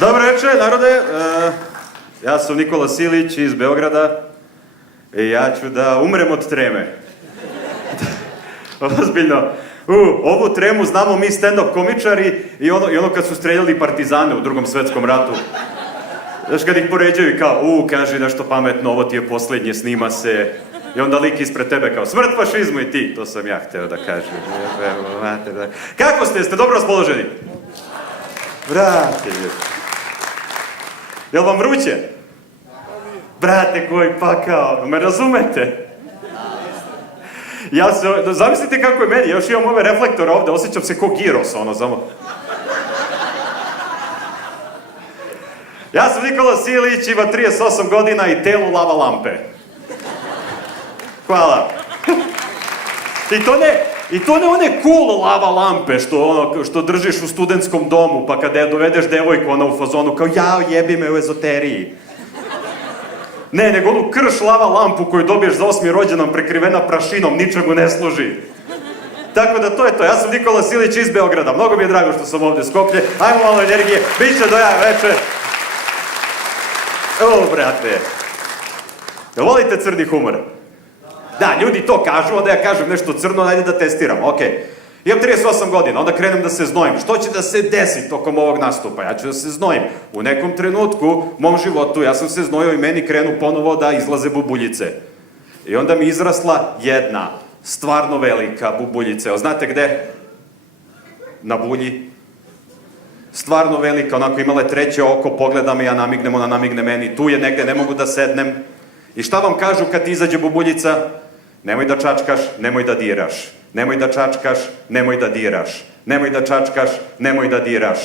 Dobro večer, narode. Ja sam Nikola Silić iz Beograda i ja ću da umrem od treme. Ozbiljno. Ovu tremu znamo mi stand-up komičari i ono kad su streljali partizane u Drugom svetskom ratu. Znaš, kad ih poređaju i kao, kaže nešto pametno, ovo ti je posljednje, snima se. I onda lik ispred tebe kao, smrt fašizmu i ti. To sam ja hteo da kažem. Kako ste? Jeste dobro raspoloženi? Brate, jel vam vruće? Brate, koji pakao, me razumete? Zamislite kako je meni, još imam ove reflektore ovde, osjećam se ko giros, ono, samo. Ja sam Nikola Silić, ima 38 godina i telu lava lampe. Hvala. I to ne one cool lava lampe što držiš u studentskom domu, pa kada dovedeš devojku, ona u fazonu kao, jao, jebi me u ezoteriji. Ne, nego onu krš lava lampu koju dobiješ za 8. rođendan prekrivena prašinom, ničemu ne služi. Tako da to je to. Ja sam Nikola Silić iz Beograda. Mnogo mi je drago što sam ovde Skoplje. Ajmo malo energije. Biće do jaja večer. Brate. Jel volite crni humor? Da, ljudi to kažu, onda ja kažem nešto crno, ajde da testiramo, okej. Imam 38 godina, onda krenem da se znojim. Što će da se desi tokom ovog nastupa? Ja ću da se znojim. U nekom trenutku, u mom životu, ja sam se znojio i meni krenu ponovo da izlaze bubuljice. I onda mi izrasla jedna, stvarno velika bubuljica. Evo, znate gde? Na bulji. Stvarno velika, onako imala je treće oko, pogleda me, ja namignem, ona namigne meni. Tu je negde, ne mogu da sednem. I šta vam kažu kad ti izađe bubuljica? Nemoj da čačkaš, nemoj da diraš. Nemoj da čačkaš, nemoj da diraš. Nemoj da čačkaš, nemoj da diraš.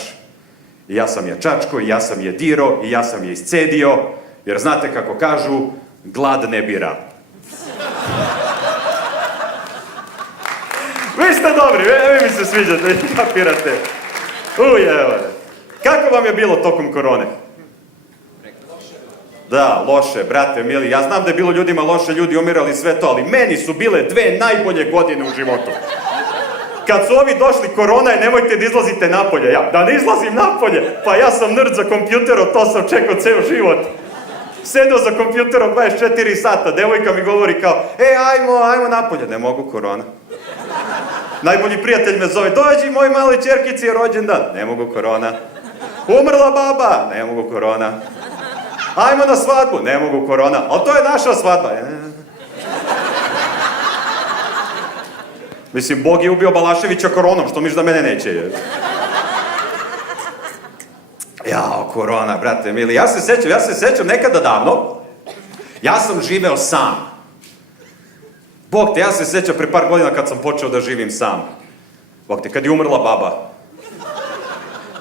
I ja sam je čačko, i ja sam je diro, i ja sam je iscedio, jer znate kako kažu, glad ne bira. Vi ste dobri, vi mi se sviđate, vi kapirate. Ujevare. Kako vam je bilo tokom korone? Da, loše, brate, mili. Ja znam da je bilo ljudima loše, ljudi umirali sve to, ali meni su bile 2 najbolje godine u životu. Kad su ovi došli, korona je, nemojte da izlazite napolje. Ja, da ne izlazim napolje? Pa ja sam nerd za kompjuterom, to sam čekao ceo život. Sedeo za kompjuterom 24 sata, devojka mi govori kao, ajmo napolje. Ne mogu, korona. Najbolji prijatelj me zove, dođi moj mali ćerkici je rođendan. Ne mogu, korona. Umrla baba. Ne mogu, korona. Ajmo na svadbu. Ne mogu, korona. Ali to je naša svadba. Mislim, Bog je ubio Balaševića koronom, što misliš da mene neće? Jao, korona, brate mili. Ja se sećam nekada davno, ja sam živeo sam. Bog te, ja se sećam pre par godina kad sam počeo da živim sam. Bog te, kad je umrla baba.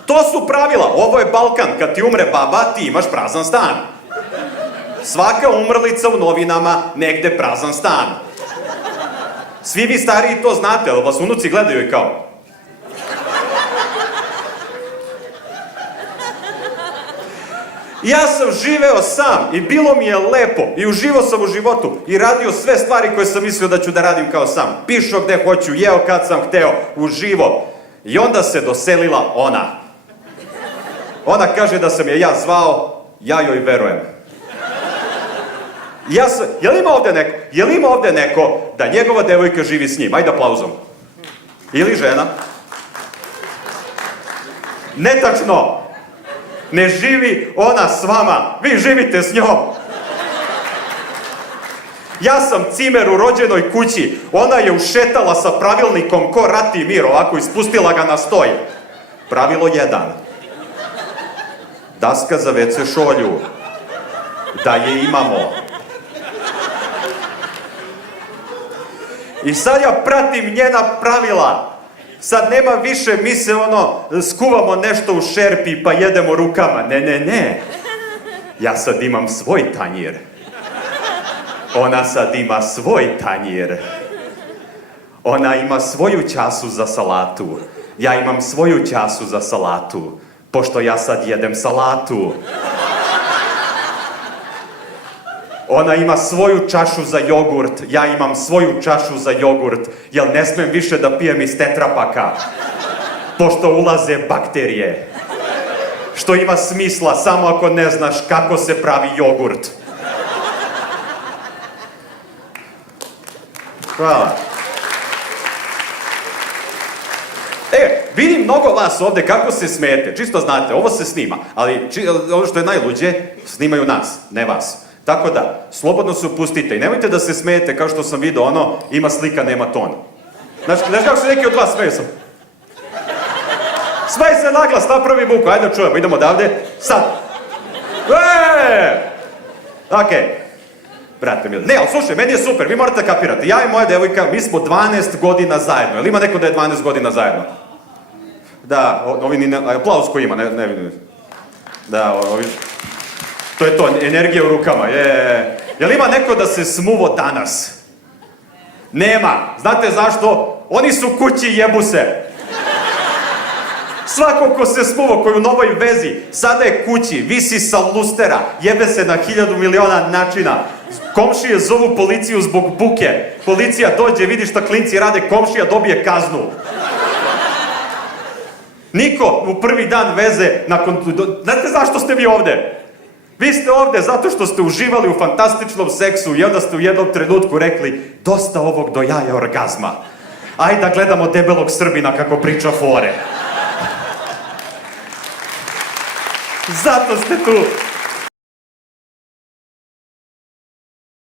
To su pravila, ovo je Balkan, kad ti umre baba, ti imaš prazan stan. Svaka umrlica u novinama, negde prazan stan. Svi vi stariji to znate, ali vas unuci gledaju i kao... Ja sam živeo sam i bilo mi je lepo i uživao sam u životu i radio sve stvari koje sam mislio da ću da radim kao sam. Pišao gde hoću, jeo kad sam hteo, uživo. I onda se doselila ona. Ona kaže da sam je ja zvao, ja joj verujem. Jel ima ovde neko da njegova devojka živi s njim? Ajde aplauzom. Ili žena? Netačno. Ne živi ona s vama, vi živite s njom. Ja sam cimer u rođenoj kući, ona je ušetala sa pravilnikom ko rati mir, ovako ispustila ga na stoj. Pravilo 1. Daska za WC šolju. Da je imamo. I sad ja pratim njena pravila. Sad nema više, mi se skuvamo nešto u šerpi pa jedemo rukama. Ne. Ja sad imam svoj tanjir. Ona sad ima svoj tanjir. Ona ima svoju času za salatu. Ja imam svoju času za salatu. Pošto ja sad jedem salatu. Ona ima svoju čašu za jogurt, ja imam svoju čašu za jogurt, jer ne smem više da pijem iz tetrapaka, pošto ulaze bakterije. Što ima smisla samo ako ne znaš kako se pravi jogurt. Hvala. Vidim mnogo vas ovde kako se smijete, čisto znate, ovo se snima, ali ono što je najluđe, snimaju nas, ne vas. Tako da, slobodno se upustite i nemojte da se smijete kao što sam vidio ono, ima slika, nema ton. Znaš kako se neki od vas smeju sam? Smej se naglas, napravi buku, ajde da čujemo, idemo odavde, sad. Okej. Brate mili. Ne, ali slušaj, meni je super, vi morate kapirati. Ja i moja devojka, mi smo 12 godina zajedno. Jel ima neko da je 12 godina zajedno? Da, ovi aplauz koji ima, ne vidim. Da, ovi... To je to, energija u rukama, je. Jel ima neko da se smuvo danas? Nema. Znate zašto? Oni su kući i jebu se. Svako ko se smuvo, koji u novoj vezi, sada je kući, visi sa lustera, jebe se na 1000 miliona načina. Komšije zovu policiju zbog buke. Policija dođe, vidi šta klinci rade, komšija dobije kaznu. Niko u prvi dan veze, znate zašto ste vi ovde? Vi ste ovde zato što ste uživali u fantastičnom seksu i onda ste u jednom trenutku rekli dosta ovog do jaja orgazma. Ajde da gledamo debelog Srbina kako priča fore. Zato ste tu.